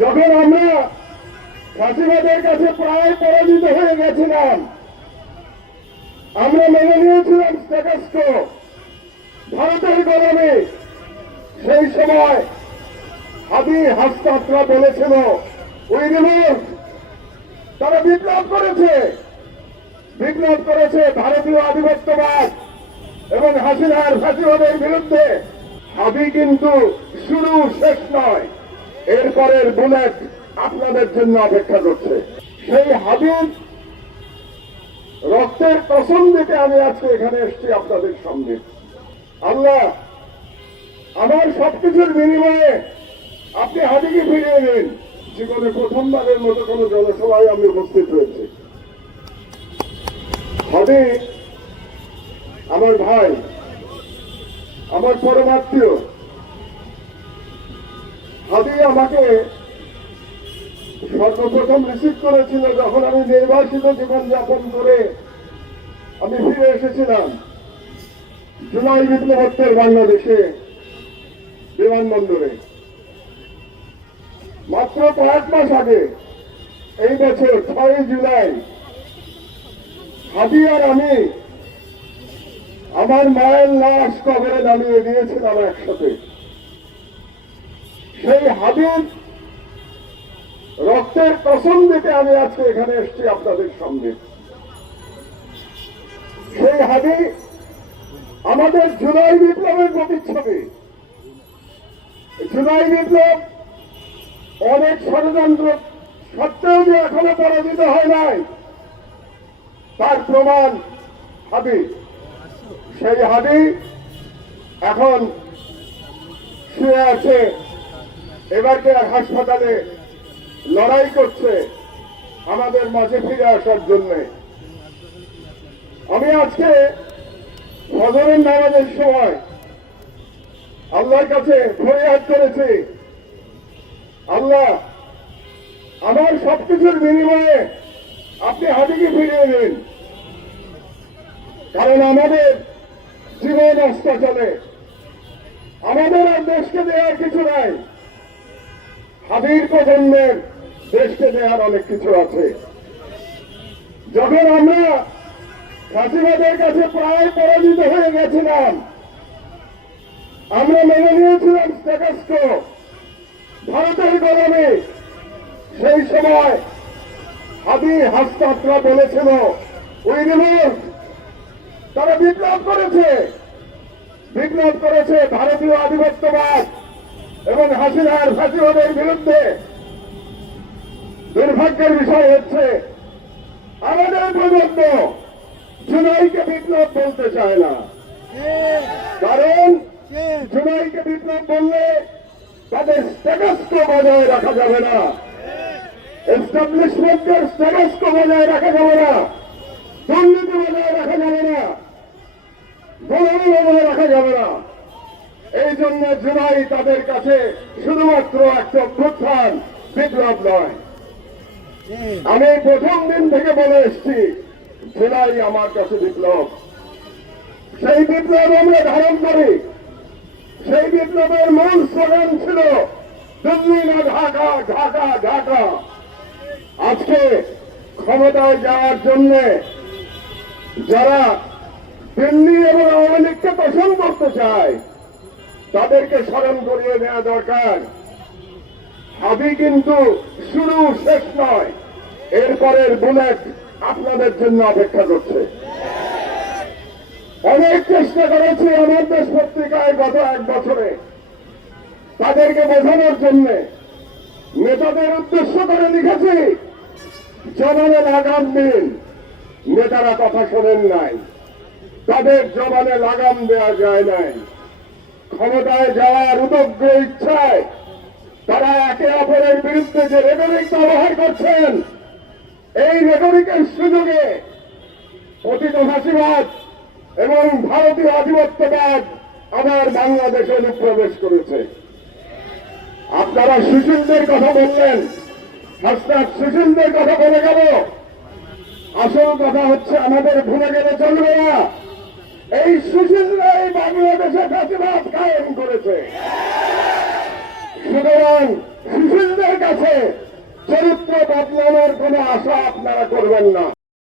যখন আমরা ফাঁসিবাদের কাছে প্রায় পরাজিত হয়ে গেছিলাম, আমরা মেনে নিয়েছিলাম স্ট্যাটাস কো, ভারতের গোলামি। সেই সময় হাদি হাসপাতরা বলেছিল উই রিভোল্ট, তারা বিপ্লব করেছে ভারতীয় আধিপত্যবাদ এবং হাসিনার ফাঁসিবাদের বিরুদ্ধে। হাদি কিন্তু শুরু শেষ নয়, এরপরের বুলেট আপনাদের জন্য অপেক্ষা করছে। সেই হাদির রক্তের কসম দিতে আমি আজকে এখানে এসেছি আপনাদের সামনে। আল্লাহ, আমার সবকিছুর বিনিময়ে আপনি হাদিকে ফিরিয়ে দিন। জীবনে প্রথমবারের মতো কোন জনসভায় আমি উপস্থিত হয়েছি। হাদি আমার ভাই, আমার পরমাত্মীয়। হাদি আমাকে সর্বপ্রথম রিসিভ করেছিল যখন আমি নির্বাসিত জীবনযাপন করে আমি ফিরে এসেছিলাম জুলাই বিপ্লবোত্তর বাংলাদেশে বিমানবন্দরে। মাত্র কয়েক মাস আগে, এই বছর 6 জুলাই, হাদি আর আমি আমার মায়ের লাশ কবরে নামিয়ে দিয়েছিলাম একসাথে। সেই হাদির রক্তের কসম দিতে আমি আজকে এখানে এসেছি আপনাদের সামনে। সেই হাদি আমাদের জুলাই বিপ্লবের প্রতিচ্ছবি। জুলাই বিপ্লব অনেক ষড়যন্ত্র সত্ত্বেও যে এখনো পরাজিত হয় নাই, তার প্রমাণ হাদি। সেই হাদি এখন শুয়ে আছে এবারকে হাসপাতালে, লড়াই করছে আমাদের মাঝে ফিরে আসার জন্য। আমি আজকে ফজরের নামাজের সময় আল্লাহর কাছে ফরিয়াদ করেছি, আল্লাহ, আমার সবকিছুর বিনিময়ে আপনি হাদিকে ফিরিয়ে দিন। কারণ আমাদের জীবন অস্ত্র চলে, আমাদের আর দেশকে দেওয়ার কিছু নাই। হাদির প্রজন্মের দেশকে দেওয়ার অনেক কিছু আছে। যখন আমরা ফাঁসিবাদের কাছে প্রায় পরাজিত হয়ে গেছিলাম, আমরা মেনে নিয়েছিলাম স্ট্যাটাস কো, ভারতের গোলামি। সেই সময় হাদি হাসপাতরা বলেছিল উই রিভোল্ট, তারা বিপ্লব করেছে ভারতীয় আধিপত্যবাদ এবং হাসিনার ফাঁসিবাদের বিরুদ্ধে। দুর্ভাগ্যের বিষয় হচ্ছে আমাদের প্রজন্ম জুলাইকে বিপ্লব বলতে চায় না। কারণ জুলাইকে বিপ্লব বললে তাদের স্ট্যাটাস কো বজায় রাখা যাবে না, এস্টাবলিশমেন্টের স্ট্যাটাস কো বজায় রাখা যাবে না, দুর্নীতি বজায় রাখা যাবে না, গোলামি বজায় রাখা যাবে না। এই জন্য জুলাই তাদের কাছে শুধুমাত্র একটা অভ্যুত্থান, বিপ্লব নয়। আমি প্রথম দিন থেকে বলে এসছি জুলাই আমার কাছে বিপ্লব। সেই বিপ্লব আমরা ধারণ করি। সেই বিপ্লবের মূল স্লোগান ছিল দিল্লি না ঢাকা, ঢাকা ঢাকা। আজকে ক্ষমতায় যাওয়ার জন্য যারা দিল্লি এবং আওয়ামী লীগকে পোষণ করতে চায়, তাদেরকে স্মরণ করিয়ে দেওয়া দরকার। হাদি কিন্তু শুরু শেষ নয়, এরপরের বুলেট আপনাদের জন্য অপেক্ষা করছে। অনেক চেষ্টা করেছি আমার দেশ পত্রিকায় গত 1 বছরে তাদেরকে বোঝানোর জন্য। নেতাদের উদ্দেশ্য করে লিখেছি জবানে লাগাম দিন, নেতারা কথা শোনেন নাই, তাদের জবানে লাগাম দেওয়া যায় নাই। ক্ষমতায় যাওয়ার উদগ্র ইচ্ছায় তারা একে অপরের বিরুদ্ধে যে রেটরিক ব্যবহার করছেন, এই রেটরিকের সুযোগে পতিত ফাঁসিবাদ এবং ভারতীয় আধিপত্যবাদ আমার বাংলাদেশে অনুপ্রবেশ করেছে। আপনারা সুশীলদের কথা বললেন, হাসনাত সুশীলদের কথা বলে গেল। আসল কথা হচ্ছে আমাদের ভুলে গেলে চলবে না, এই সুশীলরাই বাংলাদেশে ফাঁসিবাদ কায়েম করেছে। সুতরাং সুশীলদের কাছে চরিত্র বদলানোর কোনো আশা আপনারা করবেন না।